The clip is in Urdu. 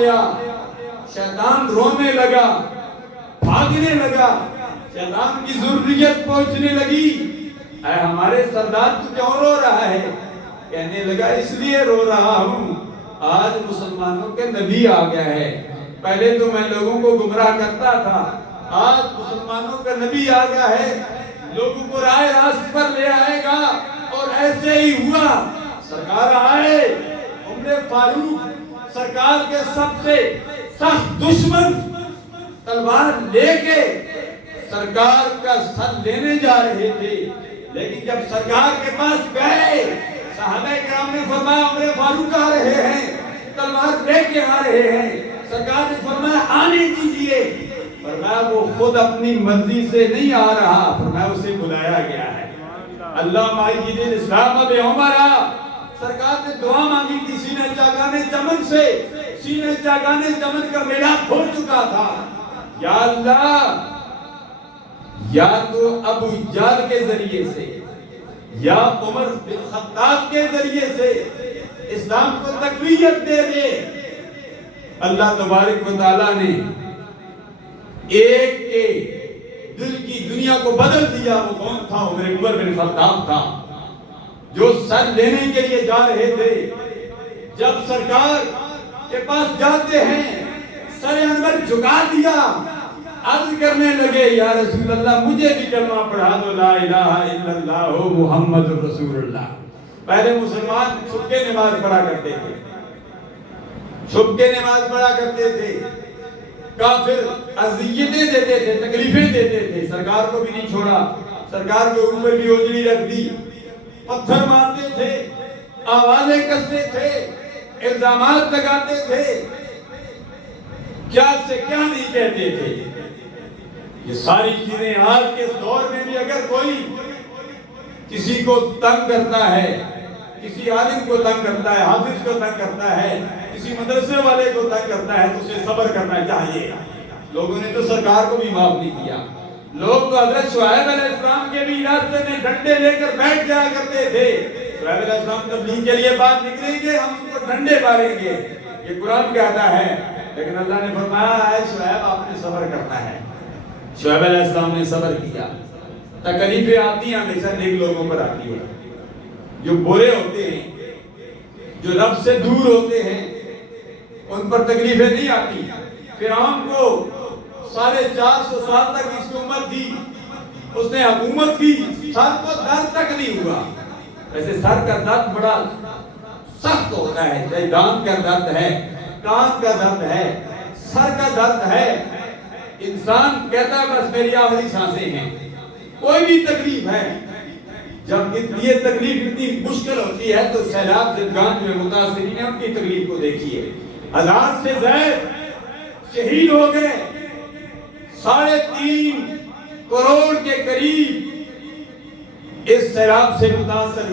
گیا، شیطان رونے لگا، بھاگنے لگا، شیطان کی ذریت پہنچنے لگی، اے ہمارے سردار تو کیوں رو رہا ہے؟ کہنے لگا اس لیے رو رہا ہوں، آج مسلمانوں کے نبی آ گیا ہے۔ پہلے تو میں لوگوں کو گمراہ کرتا تھا، آج مسلمانوں کا نبی آ گیا ہے، لوگوں کو راہ راست پر لے آئے گا۔ اور ایسے ہی ہوا، سرکار آئے، عمر فاروق سرکار کے سب سے سخت دشمن تلوار لے کے سرکار کا سر لینے جا رہے تھے، لیکن جب سرکار کے پاس گئے، صحابہ کرام نے فرمایا عمر فاروق آ رہے ہیں، تلوار لے کے آ رہے ہیں۔ سرکار نے فرمایا آنے دیجئے، فرمایا وہ خود اپنی مرضی سے نہیں آ رہا، فرمایا اسے بلایا گیا ہے۔ اللہ مائید الاسلام اب عمرہ، سرکار نے دعا مانگی تھی سینہ چاگانے چمن سے، سینہ چاگانے چمن کا میلاد ہو چکا تھا۔ یا اللہ، یا تو ابو جہل کے ذریعے سے یا عمر بن خطاب کے ذریعے سے اسلام کو تقویت دے دے۔ اللہ تبارک و تعالیٰ نے ایک کے دل کی دنیا کو بدل دیا۔ وہ کون تھا؟ عمر بن خطاب تھا، جو سر لینے کے لیے جا رہے تھے۔ جب سرکار کے پاس جاتے ہیں، سر انور جھکا دیا، عرض کرنے لگے یا رسول اللہ مجھے بھی کلمہ پڑھا دو، لا الہ الا اللہ محمد رسول اللہ۔ پہلے مسلمان چھپ کے نماز پڑھا کرتے تھے، چھپ کے نماز پڑھا کرتے تھے، کافر اذیتیں دیتے تھے، تکلیفیں دیتے تھے، سرکار کو بھی نہیں چھوڑا، سرکار کے اوپر بھی اوجڑی رکھ دی، پتھر مارتے تھے، آوازیں کستے تھے، الزامات لگاتے تھے، کیا سے کیا نہیں کہتے تھے۔ یہ ساری چیزیں آج کے دور میں بھی اگر کوئی کسی کو تنگ کرتا ہے، کسی عالم کو تنگ کرتا ہے، حافظ کو تنگ کرتا ہے، کسی مدرسے والے کو تنگ کرتا ہے تو اسے صبر کرنا چاہیے۔ لوگوں نے تو سرکار کو بھی معاف نہیں کیا، لوگ تو حضرت شعیب علیہ السلام کے بھی راستے میں ڈنڈے لے کر بیٹھ جایا کرتے تھے۔ شعیب علیہ السلام تبلیغ کے لیے بات نکلیں گے، ہم ان کو ڈنڈے ماریں گے، یہ قرآن کہتا ہے، لیکن اللہ نے فرمایا اے شعیب آپ نے صبر کرنا ہے۔ شعیب علیہ السلام نے صبر کیا۔ تکلیفیں آتی ہیں ہمیشہ نیک لوگوں پر آتی ہیں، جو برے ہوتے ہیں، جو رب سے دور ہوتے ہیں، ان پر تکلیفیں نہیں آتی۔ فرعون کو 450 سال تک اس کی عمر تھی، اس نے حکومت کی، سر کو درد تک نہیں ہوا۔ ویسے سر کا درد بڑا سخت ہوتا ہے، چاہے دانت کا درد ہے، کان کا درد ہے، سر کا درد ہے، انسان کہتا ہے بس میری آخری سانسیں ہیں۔ کوئی بھی تکلیف ہے، جب یہ تکلیف اتنی مشکل ہوتی ہے تو سیلاب زندگان میں متاثرین ہیں، ان کی تکلیف کو دیکھیے۔ 1000 سے زائد شہید ہو گئے، 3.5 کروڑ کے قریب اس سیلاب سے متاثر